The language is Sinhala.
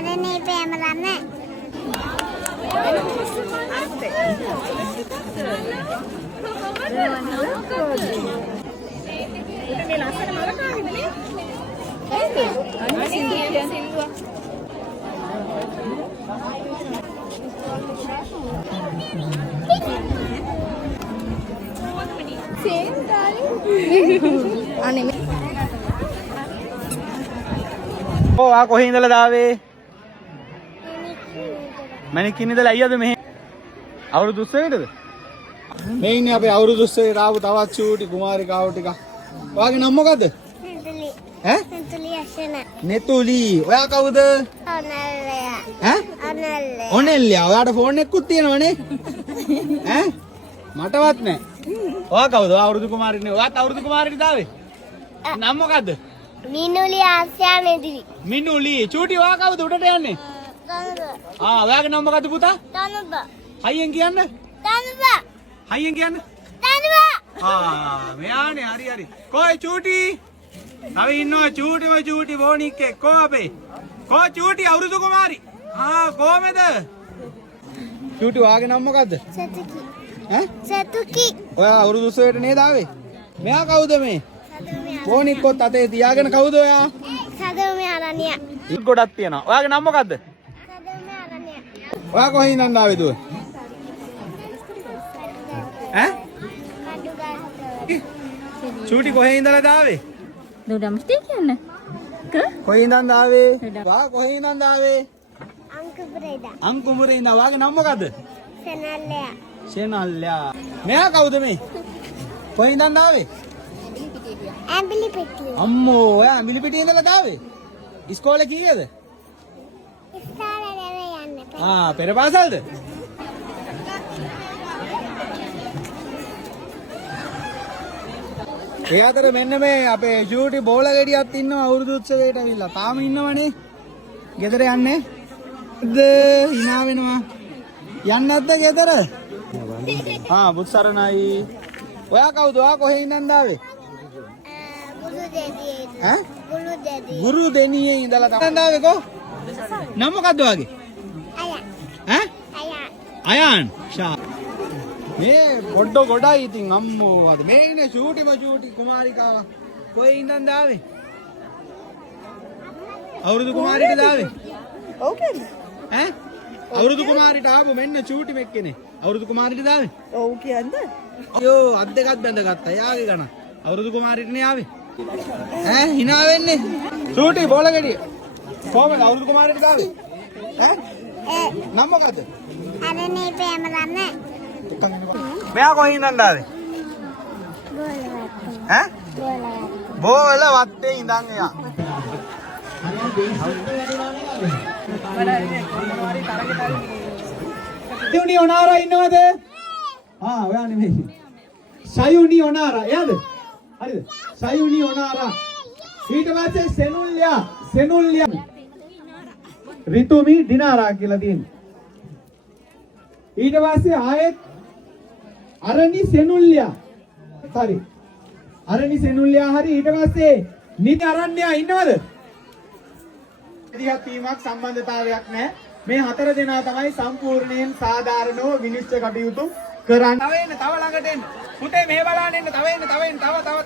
අරනේ ප්‍රේමරන්න. මේ ලස්සන මල කාගේදනේ? Same darling. අනේ ඕ ආ කොහේ ඉඳලා දාවේ? මැනිකින් ඉඳලා අයියද මෙහෙ? අවුරුදු 30කටද? මේ ඉන්නේ අපේ අවුරුදු 30කට ආපු තවත් චූටි කුමාරිකාවෝ ටික. ඔයාගේ නම මොකද්ද? නෙතුලි. ඈ? නෙතුලි අශන. නෙතුලි. ඔයා කවුද? ඔනල්ලයා. ඈ? ඔනල්ලයා. ඔනෙල්ලියා. ඔයාට ෆෝන් එකකුත් තියෙනවනේ. ඈ? මටවත් නැහැ. ඔයා කවුද? ඔයා අවුරුදු කුමාරිනේ. ඔයාත් අවුරුදු කුමාරිනේ දාවේ? නම මොකද්ද? මිනුලි ආස්‍යා නෙදිලි. මිනුලි. චූටි ඔයා කවුද උඩට යන්නේ? තනුබ. ඔයාගේ නම මොකද්ද පුතා? තනුබ. හයියෙන් කියන්න. තනුබ. හයියෙන් කියන්න. තනුබ. මෙයානේ හරි. කොයි චූටි? තව ඉන්නවා චූටි බෝනික්කේ. කෝ අපේ? කෝ චූටි අවුරුදු කුමාරි. කොහමද? චූටි ඔයාගේ නම මොකද්ද? සතුකි. ඈ? සතුකි. ඔයා අවුරුදු 30ට නේද ආවේ? මෙයා කවුද මේ? බෝනික්කොත් අතේ තියාගෙන කවුද ඔයා? සදමේ අරණිය. ඉක් ගොඩක් තියෙනවා. ඔයාගේ නම මොකද්ද? සදමේ අරණිය. ඔයා කොහෙන් ඉඳන් ආවේ දුව? ඈ? චූටි කොහෙන් ඉඳලාද ආවේ? දොඩම්ස්ටි කියන්න. කොහෙන් ඉඳන් ආවේ? ඔයා කොහෙන් ඉඳන් ආවේ? අංකුපුරේදා. අංකුඹුරේ ඉඳන්. ඔයාගේ නම මොකද්ද? සෙනල්ලයා. ෂෙනල්ලා. මෙයා කවුද මේ? කොහෙන් ඉඳන් ආවේ? ඇඹිලි පෙට්ටිය. අම්මෝ ඔයා ඇඹිලි පිටියේ ඉඳලා ආවේ? ඉස්කෝලේ කීයද? ඉස්කෝලේ යන්න. පෙර පාසල්ද? ඒ අතර මෙන්න මේ අපේ චූටි බෝල ගෙඩියක් ඉන්නවා අවුරුදු උත්සවයට අවිල්ලා. තාම ඉන්නවනේ. ගෙදර යන්නේ? hina වෙනවා. යන්නේ නැද්ද ගෙදර? බුත්සරණයි. ඔයා කවුද? ඔයා කොහෙන් ඉඳන්ද ආවේ? ගුරු දෙවියේ. ඈ? ගුරු දෙවියේ. ගුරු දෙනියේ ඉඳලා තමයි ආවේ කො? නම මොකද්ද ඔයාගේ? අයන්. ඈ? අයන්. අයන්. ෂා. මේ පොඩ්ඩ ගොඩයි ඉතින් අම්මෝ වද. මේ ඉන්නේ චූටි කුමාරිකාව. කොහේ ඉඳන්ද ආවේ? අවුරුදු කුමාරිට ආවේ? ඕකේ. ඈ? අවුරුදු කුමාරිට ආපු මෙන්න චූටි මෙක්කනේ. අවුරුදු කුමාරිට ආවේ? ඔව් කියන්න. අයියෝ අත් දෙකක් බැඳගත්තා. යාගේ ගණ. අවුරුදු කුමාරිටනේ ආවේ. ඈ hina වෙන්නේ. චූටි බෝල ගෙඩිය. කොහමද අවුරුදු කුමාරිට ආවේ? ඈ? නම මොකද්ද? අරනේ ප්‍රේමරන්න. මෙයා කොහෙන් ඉඳන්ද ආවේ? බෝලවත්. ඈ? බෝලවත්. බෝල වත්තේ ඉඳන් එයා. සයුනි ඔනාරා ඉන්නවද? ඔයා නෙමෙයි. සයුනි ඔනාරා එයාද? හරිද? සයුනි ඔනාරා. ඊට පස්සේ සෙනුල්යා. රිතුමි දිනාරා කියලා තියෙනවා. ඊට පස්සේ ආයෙත් අරණි සෙනුල්යා. හරි. අරණි සෙනුල්යා හරි. ඊට පස්සේ නිති අරණ්‍යයා ඉන්නවද? දිහා ටීමක් සම්බන්ධතාවයක් නැහැ. මේ හතර දෙනා තමයි සම්පූර්ණයෙන් සාධාරණව විනිශ්චය කටයුතු කරන්නේ. තව ළඟට එන්න. පුතේ මෙහෙ බලන්න එන්න. තව